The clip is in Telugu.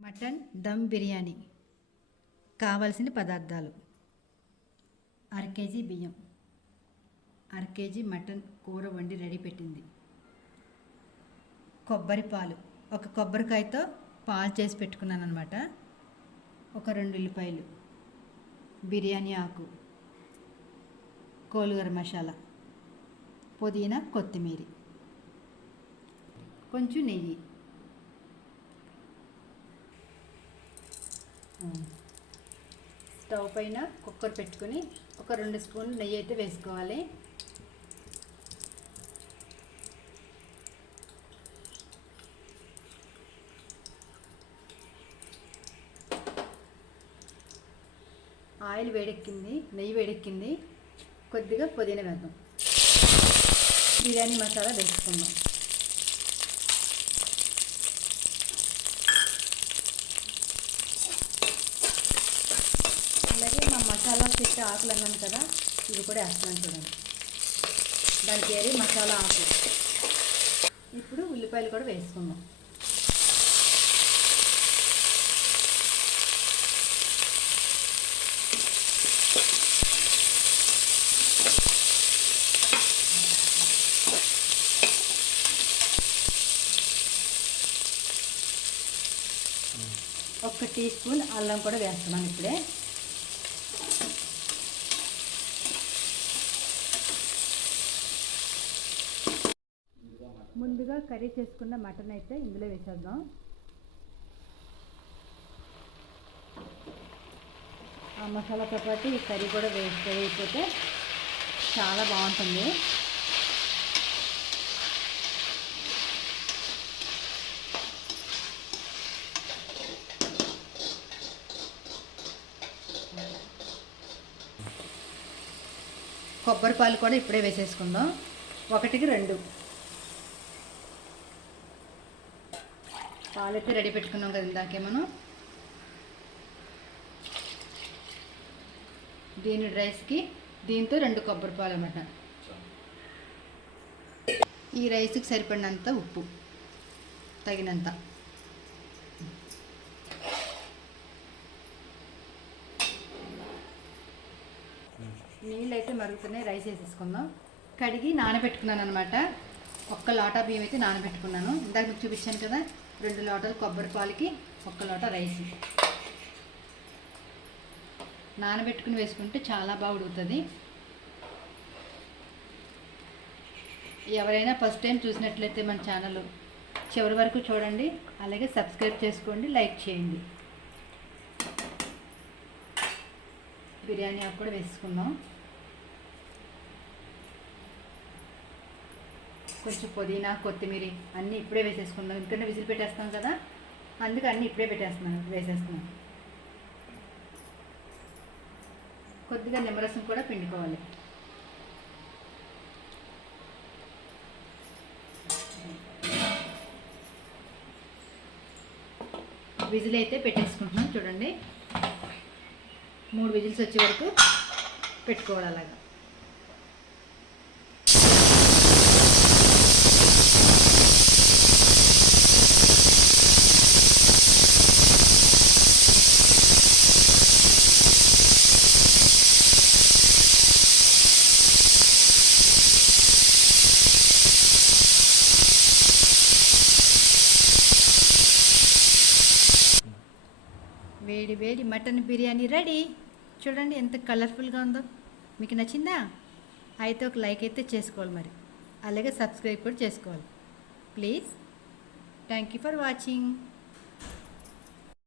మటన్ దమ్ బిర్యానీ కావాల్సిన పదార్థాలు: అర కేజీ బియ్యం, అర కేజీ మటన్ కూర వండి రెడీ పెట్టింది, కొబ్బరి పాలు, ఒక కొబ్బరికాయతో పాలు చేసి పెట్టుకున్నాను అనమాట, ఒక 2 ఉల్లిపాయలు, బిర్యానీ ఆకు, కోలుగర మసాలా, పుదీనా, కొత్తిమీర, కొంచెం నెయ్యి. స్టవ్ పైన కుక్కర్ పెట్టుకొని ఒక 2 స్పూన్లు నెయ్యి అయితే వేసుకోవాలి. ఆయిల్ వేడెక్కింది, నెయ్యి వేడెక్కింది, కొద్దిగా పుదీనా వేద్దాం, బిర్యానీ మసాలా వేసుకుందాం. అలాగే మా మసాలా పెట్టి ఆకులు అన్నాను కదా, ఇవి కూడా వేస్తున్నాను చూడండి, దాని పేరు మసాలా ఆకు. ఇప్పుడు ఉల్లిపాయలు కూడా వేసుకుందాం. ఒక టీ స్పూన్ అల్లం కూడా వేస్తున్నాను ఇప్పుడే. ముందుగా కర్రీ చేసుకున్న మటన్ అయితే ఇందులో వేసేద్దాం. ఆ మసాలాతో పాటు ఈ కర్రీ కూడా వేయిపోతే చాలా బాగుంటుంది. కొబ్బరి పాలు కూడా ఇప్పుడే వేసేసుకుందాం, 1కి 2 పాలు అయితే రెడీ పెట్టుకున్నాం కదా ఇందాకే మనం. దీని రైస్కి దీంతో 2 కొబ్బరి పాలు అన్నమాట. ఈ రైస్కి సరిపడినంత ఉప్పు, తగినంత. నీళ్ళు అయితే మరుగుతున్నాయి, రైస్ వేసేసుకుందాం. కడిగి నానబెట్టుకున్నాను అనమాట, 1 లోటా బియ్యం అయితే నానబెట్టుకున్నాను. ఇందాక మీకు చూపించాను కదా, 2 లోటాలు కొబ్బరి పాలకి 1 లోటా రైస్ నానబెట్టుకుని వేసుకుంటే చాలా బాగా ఉడుకుతుంది. ఎవరైనా ఫస్ట్ టైం చూసినట్లయితే మన ఛానల్ చివరి వరకు చూడండి, అలాగే సబ్స్క్రైబ్ చేసుకోండి, లైక్ చేయండి. బిర్యానీ ఆకు కూడా వేసుకుందాం, కొంచెం పుదీనా, కొత్తిమీర అన్నీ ఇప్పుడే వేసేసుకుందాం. ఎందుకంటే విజిల్ పెట్టేస్తాం కదా, అందుకే అన్నీ ఇప్పుడే వేసేస్తున్నాం. కొద్దిగా నిమ్మరసం కూడా పిండుకోవాలి. విజిల్ అయితే పెట్టేసుకుంటున్నాం చూడండి, 3 విజిల్స్ వచ్చే వరకు పెట్టుకోవాలి. అలాగా వేడి వేడి మటన్ బిర్యానీ రెడీ. చూడండి ఎంత కలర్ఫుల్గా ఉందో. మీకు నచ్చిందా? అయితే ఒక లైక్ అయితే చేసుకోవాలి, మరి అలాగే సబ్స్క్రైబ్ కూడా చేసుకోవాలి please. Thank you for watching.